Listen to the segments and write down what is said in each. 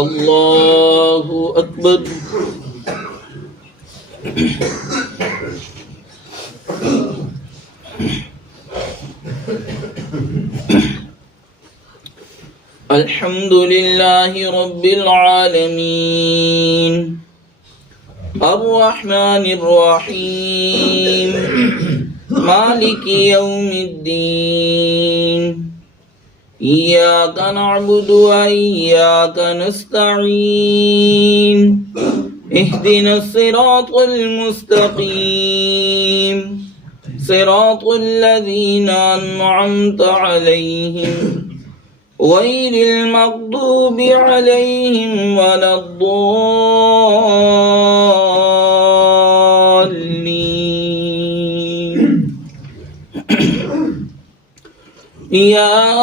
الله أكبر. الحمد لله رب العالمين الرحمن الرحيم مالك يوم الدين إياك نعبد وإياك نستعين اهدنا الصراط المستقيم صراط الذين أنعمت عليهم غير المغضوب عليهم ولا الضالين. يا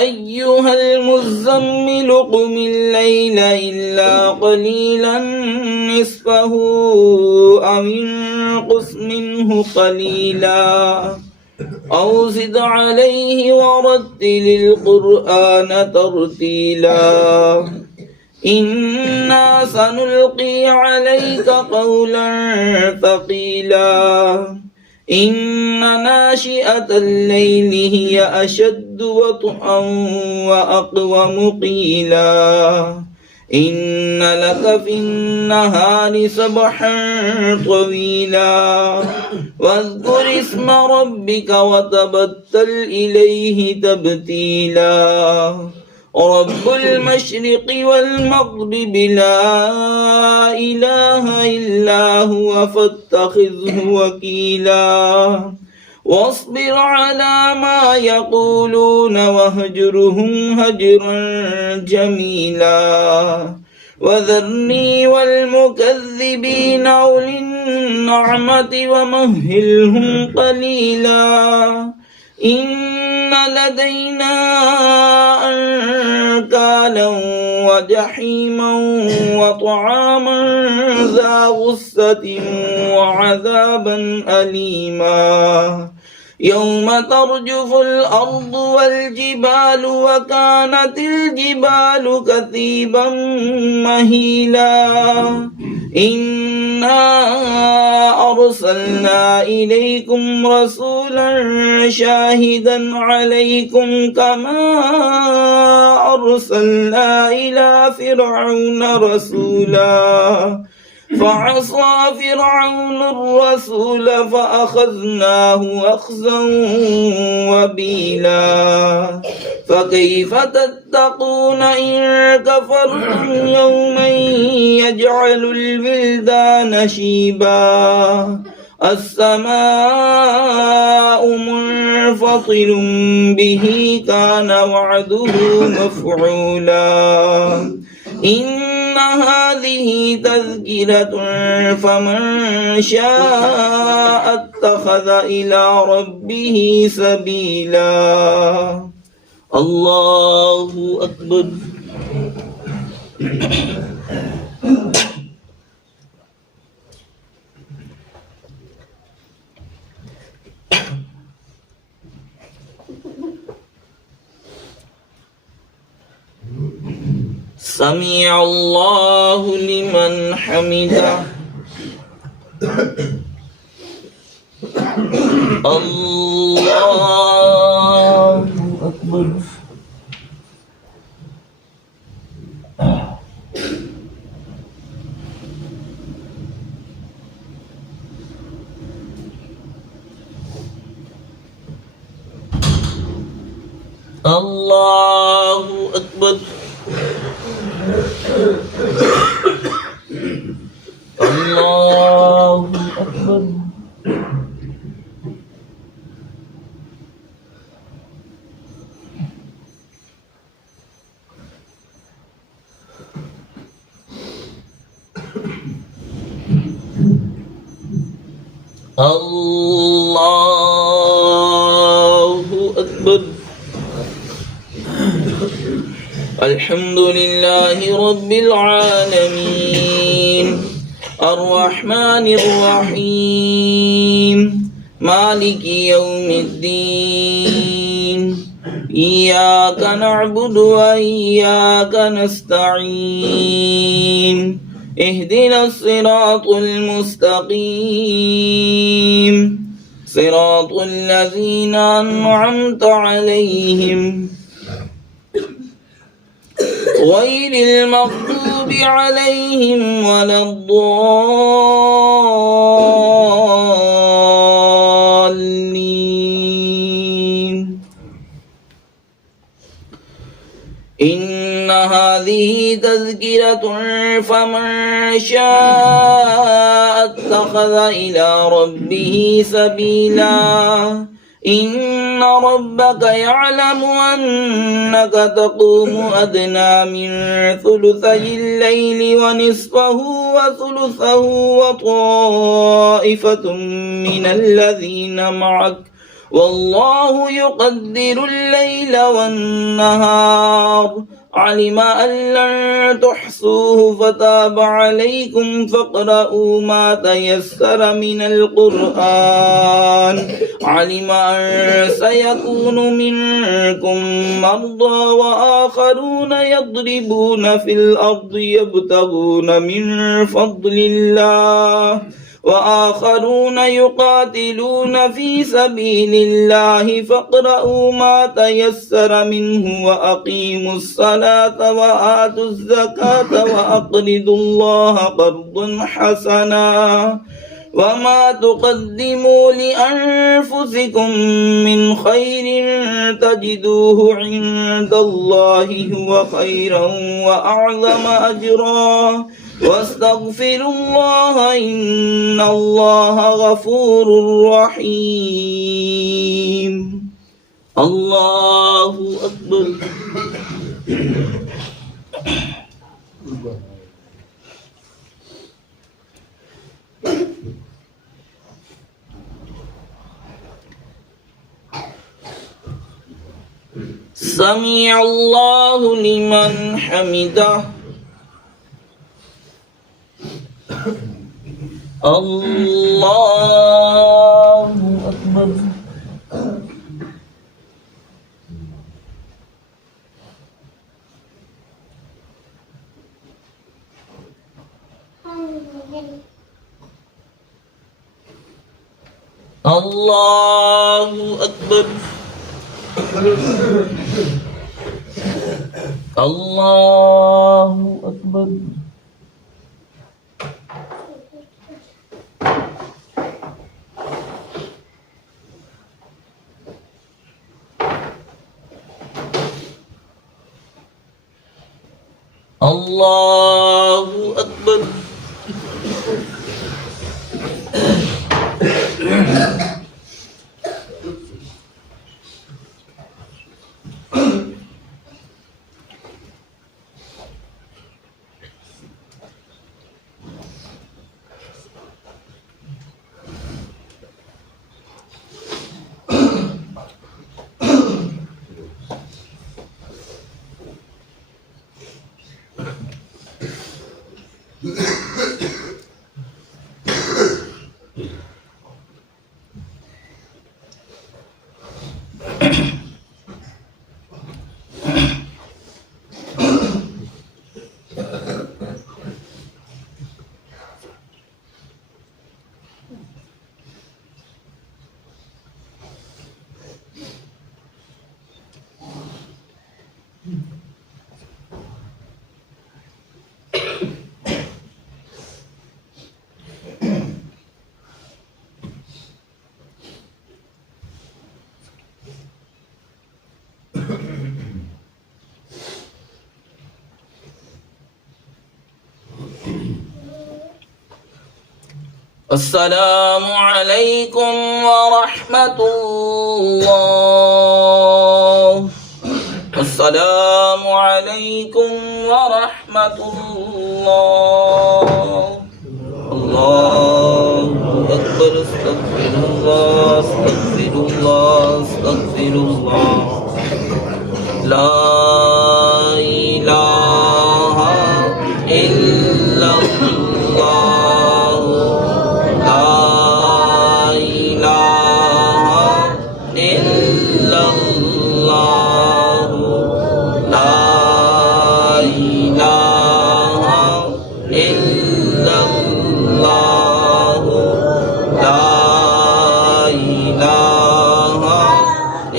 أيها المزمل قم الليل إلا قليلا نصفه أو انقص منه قليلا أو زد عليه ورتل القرآن ترتيلا إنا سنلقي عليك قولا ثقيلا إن ناشئة الليل هي أشد وطئا وأقوم قيلا إن لك في النهار سبحا طويلا واذكر اسم ربك وتبتل إليه تبتيلا رب المشرق والمغرب لا إله إلا هو فاتخذه وكيلا واصبر على ما يقولون واهجرهم هجرا جميلا وذرني والمكذبين أولي النعمة ومهلهم قليلا إن لدينا أنكالا وجحيما وطعاما ذا غصة وعذابا أليما يوم ترجف الأرض والجبال وكانت الجبال كثيبا مهيلا إنا أرسلنا إليكم رسولا شاهدا عليكم كما أرسلنا إلى فرعون رسولا فعصى فرعون الرسول فأخذناه أخذا وبيلا فكيف تتقون إن كفرتم يوما يجعل الولدان شيبا السماء منفطر به كان وعده مفعولا إن هذه تذكرة فمن شاء اتخذ إلى ربه سبيلا الله أكبر. سمع الله لمن حمده الله أكبر. الله أكبر. الله أكبر. الله أكبر. الحمد لله رب العالمين الرحمن الرحيم مالك يوم الدين إياك نعبد وإياك نستعين اهدنا الصراط المستقيم صراط الذين أنعمت عليهم غير المغضوب عليهم ولا الضالين. إن هذه تذكرة فمن شاء اتخذ إلى ربه سبيلا. إن ربك يعلم أنك تقوم أدنى من ثلثي الليل ونصفه وثلثه وطائفة من الذين معك والله يقدر الليل والنهار علم أن لن تحصوه فتاب عليكم فاقرؤوا ما تيسر من القرآن علم أن سيكون منكم مرضى وآخرون يضربون في الأرض يبتغون من فضل الله وآخرون يقاتلون في سبيل الله فاقرؤوا ما تيسر منه وأقيموا الصلاة وآتوا الزكاة وأقرضوا الله قرضا حسنا وما تقدموا لأنفسكم من خير تجدوه عند الله هو خيرا وأعظم أجرا واستغفروا الله إن الله غفور رحيم. الله أكبر. سمع الله لمن حمده. الله أكبر. الله أكبر. الله أكبر. الله أكبر. السلام عليكم ورحمة الله. السلام عليكم ورحمة الله. الله أكبر. استغفر الله استغفر الله استغفر الله. لا إله إلا الله. لا إله إلا الله.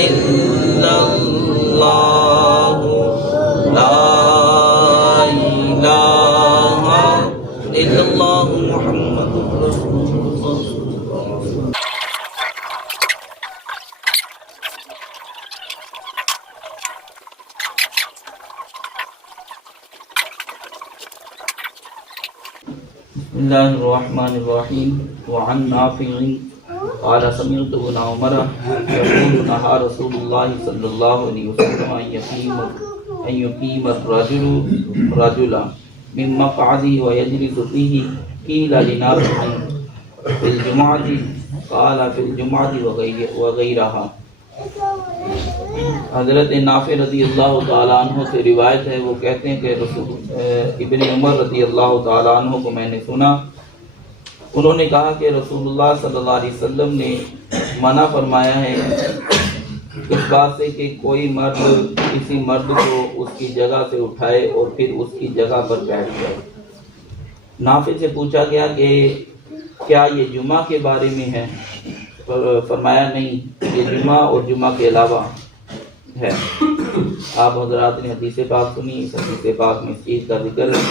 إلا الله لا إله إلا الله محمد رسول الله. بسم الله الرحمن الرحيم. وعن نافع قال سمعت ابن عمر يقول نهى رسول الله صلى الله عليه وسلم أن يقيم الرجل رجلا من مقعده ويجلس فيه. قيل لنافع في الجمعة قال في الجمعة وغيرها. حضرت نافع رضی اللہ تعالیٰ عنہ سے روایت ہے، وہ کہتے ہیں کہ ابن عمر رضی اللہ تعالیٰ عنہ کو میں نے سنا، انہوں نے کہا کہ رسول اللہ صلی اللہ علیہ وسلم نے منع فرمایا ہے اس بات سے کہ کوئی مرد کسی مرد کو اس کی جگہ سے اٹھائے اور پھر اس کی جگہ پر بیٹھ جائے۔ نافع سے پوچھا گیا کہ کیا یہ جمعہ کے بارے میں ہے؟ فرمایا نہیں، یہ جمعہ اور جمعہ کے علاوہ ہے۔ آپ حضرات نے حدیث پاک سنی، اس حدیث پاک میں اس چیز کا ذکر ہے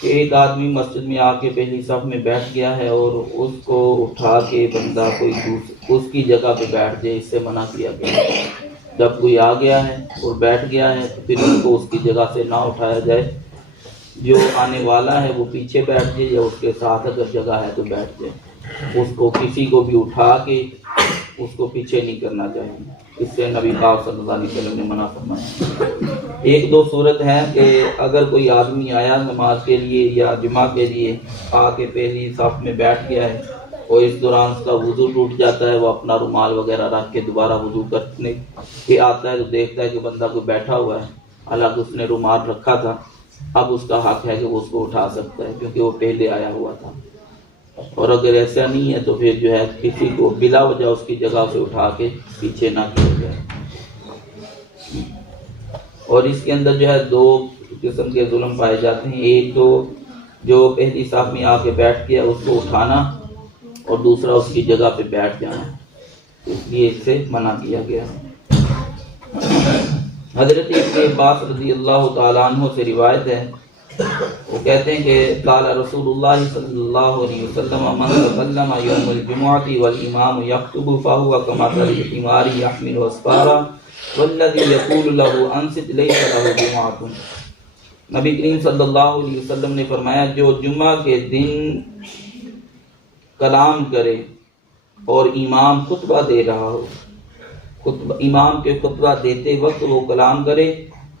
کہ ایک آدمی مسجد میں آ کے پہلی صف میں بیٹھ گیا ہے اور اس کو اٹھا کے بندہ کوئی اس کی جگہ پہ بیٹھ جائے، اس سے منع کیا گیا۔ جب کوئی آ گیا ہے اور بیٹھ گیا ہے تو پھر اس کو اس کی جگہ سے نہ اٹھایا جائے، جو آنے والا ہے وہ پیچھے بیٹھ جائے یا اس کے ساتھ اگر جگہ ہے تو بیٹھ جائے، اس کو کسی کو بھی اٹھا کے اس کو پیچھے نہیں کرنا چاہیے۔ اس سے نبی پاک صلی اللہ علیہ وسلم نے منع فرمایا۔ ایک دو صورت ہے کہ اگر کوئی آدمی آیا نماز کے لیے یا جمعہ کے لیے، آ کے پہلی صف میں بیٹھ گیا ہے اور اس دوران اس کا وضو ٹوٹ جاتا ہے، وہ اپنا رومال وغیرہ رکھ کے دوبارہ وضو کرنے کے آتا ہے تو دیکھتا ہے کہ بندہ کوئی بیٹھا ہوا ہے، حالانکہ اس نے رومال رکھا تھا، اب اس کا حق ہے کہ وہ اس کو اٹھا سکتا ہے کیونکہ وہ پہلے آیا ہوا تھا۔ اور اگر ایسا نہیں ہے تو پھر جو ہے کسی کو بلا وجہ اس کی جگہ سے اٹھا کے پیچھے نہ کیا جائے۔ اور اس کے اندر جو ہے دو قسم کے ظلم پائے جاتے ہیں، ایک تو جو پہلی صف میں آ کے بیٹھ گیا اس کو اٹھانا، اور دوسرا اس کی جگہ پہ بیٹھ جانا، اس لیے اس سے منع کیا گیا۔ حضرت ابن عباس رضی اللہ تعالیٰ عنہ سے روایت ہے، وہ کہتے ہیں کہ قال رسول اللہ صلی اللہ علیہ وسلم من تکلم یوم الجمعۃ والامام یخطب فهو كمثل الحمار يحمل اسفارا والذي يقول له انصت ليس له جمعۃ۔ نبی کریم صلی اللہ علیہ وسلم نے فرمایا جو جمعہ کے دن کلام کرے اور امام خطبہ دے رہا ہو، امام کے خطبہ دیتے وقت وہ کلام کرے،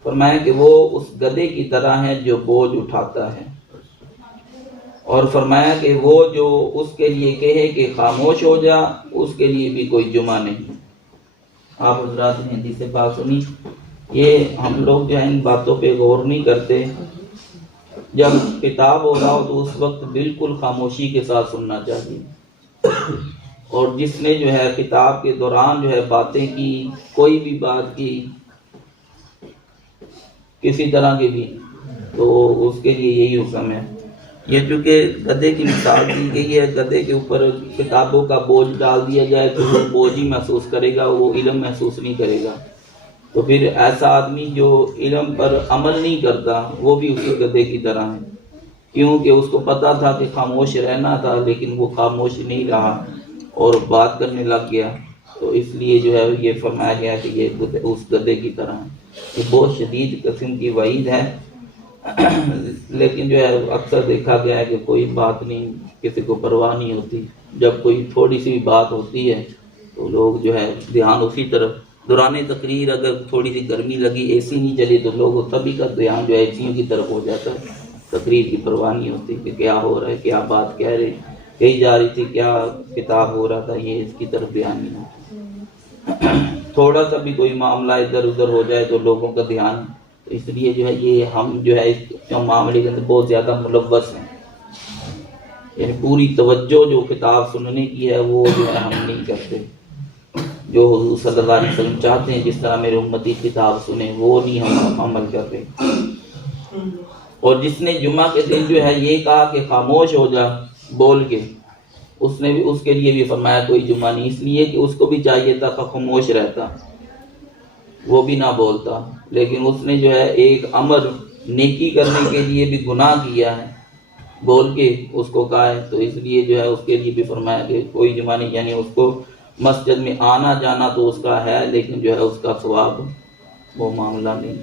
فرمایا کہ وہ اس گدھے کی طرح ہے جو بوجھ اٹھاتا ہے، اور فرمایا کہ وہ جو اس کے لیے کہے کہ خاموش ہو جا، اس کے لیے بھی کوئی جمعہ نہیں۔ آپ حضرات نے حدیث پاک سنی، یہ ہم لوگ جو ہے ان باتوں پہ غور نہیں کرتے۔ جب کتاب ہو رہا ہو تو اس وقت بالکل خاموشی کے ساتھ سننا چاہیے، اور جس نے جو ہے کتاب کے دوران جو ہے باتیں کی، کوئی بھی بات کی کسی طرح کی بھی، تو اس کے لیے یہی حکم ہے۔ یہ چونکہ گدھے کی مثال دی گئی ہے، گدھے کے اوپر کتابوں کا بوجھ ڈال دیا جائے تو وہ بوجھ ہی محسوس کرے گا، وہ علم محسوس نہیں کرے گا۔ تو پھر ایسا آدمی جو علم پر عمل نہیں کرتا وہ بھی اسی گدھے کی طرح ہے، کیونکہ اس کو پتا تھا کہ خاموش رہنا تھا لیکن وہ خاموش نہیں رہا اور بات کرنے لگ گیا، تو اس لیے جو ہے یہ فرمایا گیا کہ یہ اس گدھے کی طرح ہے۔ یہ بہت شدید قسم کی وعید ہے، لیکن جو ہے اکثر دیکھا گیا ہے کہ کوئی بات نہیں، کسی کو پرواہ نہیں ہوتی۔ جب کوئی تھوڑی سی بات ہوتی ہے تو لوگ جو ہے دھیان اسی طرف، دوران تقریر اگر تھوڑی سی گرمی لگی، اے سی نہیں چلی تو لوگ سبھی کا دھیان جو ہے اے سیوں کی طرف ہو جاتا ہے، تقریر کی پرواہ نہیں ہوتی کہ کیا ہو رہا ہے، کیا بات کہی جا رہی تھی، کیا کتاب ہو رہا تھا، یہ اس کی طرف دھیان نہیں ہوتا۔ تھوڑا سا بھی کوئی معاملہ ادھر ادھر ہو جائے تو لوگوں کا دھیان، اس لیے جو ہے یہ ہم جو ہے اس معاملے کے اندر بہت زیادہ ملوث ہیں، یعنی پوری توجہ جو کتاب سننے کی ہے وہ جو ہے ہم نہیں کرتے، جو حضور صلی اللہ علیہ وسلم چاہتے ہیں جس طرح میرے امتی کتاب سنیں وہ نہیں ہم عمل کر رہے۔ اور جس نے جمعہ کے دن جو ہے یہ کہا کہ خاموش ہو جا بول کے، اس نے بھی اس کے لیے بھی فرمایا کوئی جمعہ نہیں، اس لیے کہ اس کو بھی چاہیے تھا کہ خاموش رہتا، وہ بھی نہ بولتا، لیکن اس نے جو ہے ایک امر نیکی کرنے کے لیے بھی گناہ کیا ہے، بول کے اس کو کہا ہے، تو اس لیے جو ہے اس کے لیے بھی فرمایا کہ کوئی جمعہ نہیں، یعنی اس کو مسجد میں آنا جانا تو اس کا ہے، لیکن جو ہے اس کا ثواب وہ معاملہ نہیں،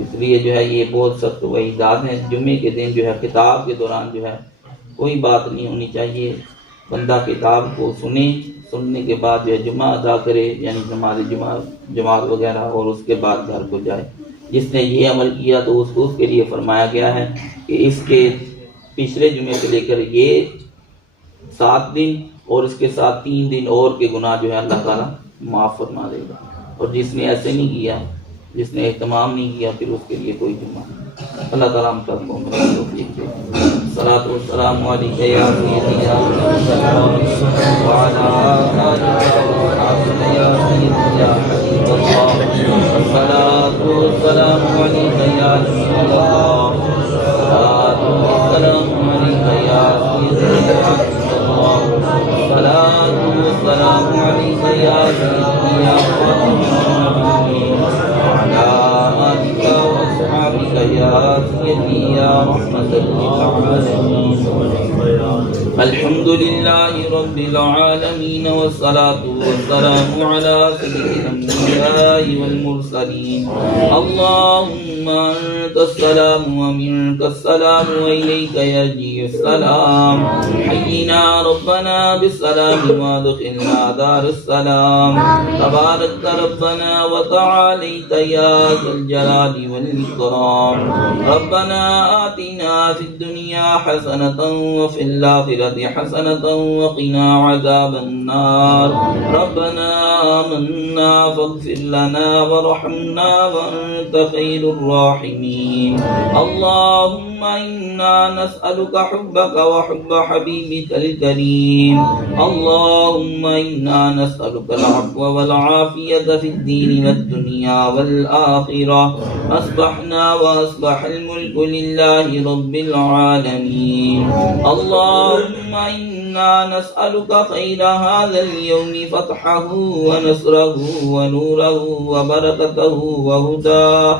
اس لیے جو ہے یہ بہت سخت وعیدات ہیں۔ جمعے کے دن جو ہے خطاب کے دوران جو ہے کوئی بات نہیں ہونی چاہیے، بندہ کتاب کو سننے کے بعد جو ہے جمعہ ادا کرے، یعنی نماز جماعت وغیرہ، اور اس کے بعد گھر کو جائے۔ جس نے یہ عمل کیا تو اس کے لیے فرمایا گیا ہے کہ اس کے پچھلے جمعے سے لے کر یہ 7 دن اور اس کے ساتھ 3 دن اور کے گناہ جو ہے اللہ تعالیٰ معاف فرما دے گا، اور جس نے ایسے نہیں کیا، جس نے اہتمام نہیں کیا، پھر اس کے لیے کوئی جمعہ نہیں۔ اللہ تعالیٰ ہم سب کو توفیق دے۔ الصلاۃ والسلام علیک یا سیدی یا رسول اللہ وعلی آلک وصحبہ یا سیدی یا حبیب اللہ۔ الصلاۃ والسلام علیک یا رسول اللہ، الصلاۃ والسلام علیک یا سیدی یا حبیب اللہ، الصلاۃ والسلام علیک یا سیدی یا الحمد لله رب العالمين، والصلاة والسلام على سيد الأنبياء والمرسلين۔ اللهم أنت السلام ومنك السلام وإليك يرجع السلام، حينا ربنا بالسلام وادخلنا دار السلام، تبارك ربنا وتعاليت يا ذا الجلال والإكرام۔ ربنا آتنا في الدنيا حسنة وفي الآخرة حسنة وقنا عذاب النار۔ ربنا آمنا فاغفر لنا وارحمنا وأنت خير الراحمين۔ اللهم إنا نسألك حبك وحب حبيبك الكريم، اللهم إنا نسألك العفو والعافية في الدين والدنيا والآخرة۔ أصبحنا وأصبح الملك لله رب العالمين۔ اللهم إنا نسألك خير هذا اليوم، فتحه ونصره ونوره وبركته وهداه،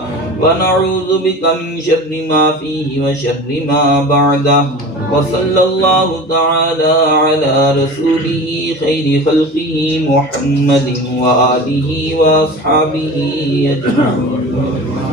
ونعوذ بك من شر ما فيه وشر ما بعده۔ وصلى الله تعالى على رسوله خير خلقه محمد وآله وأصحابه أجمعين۔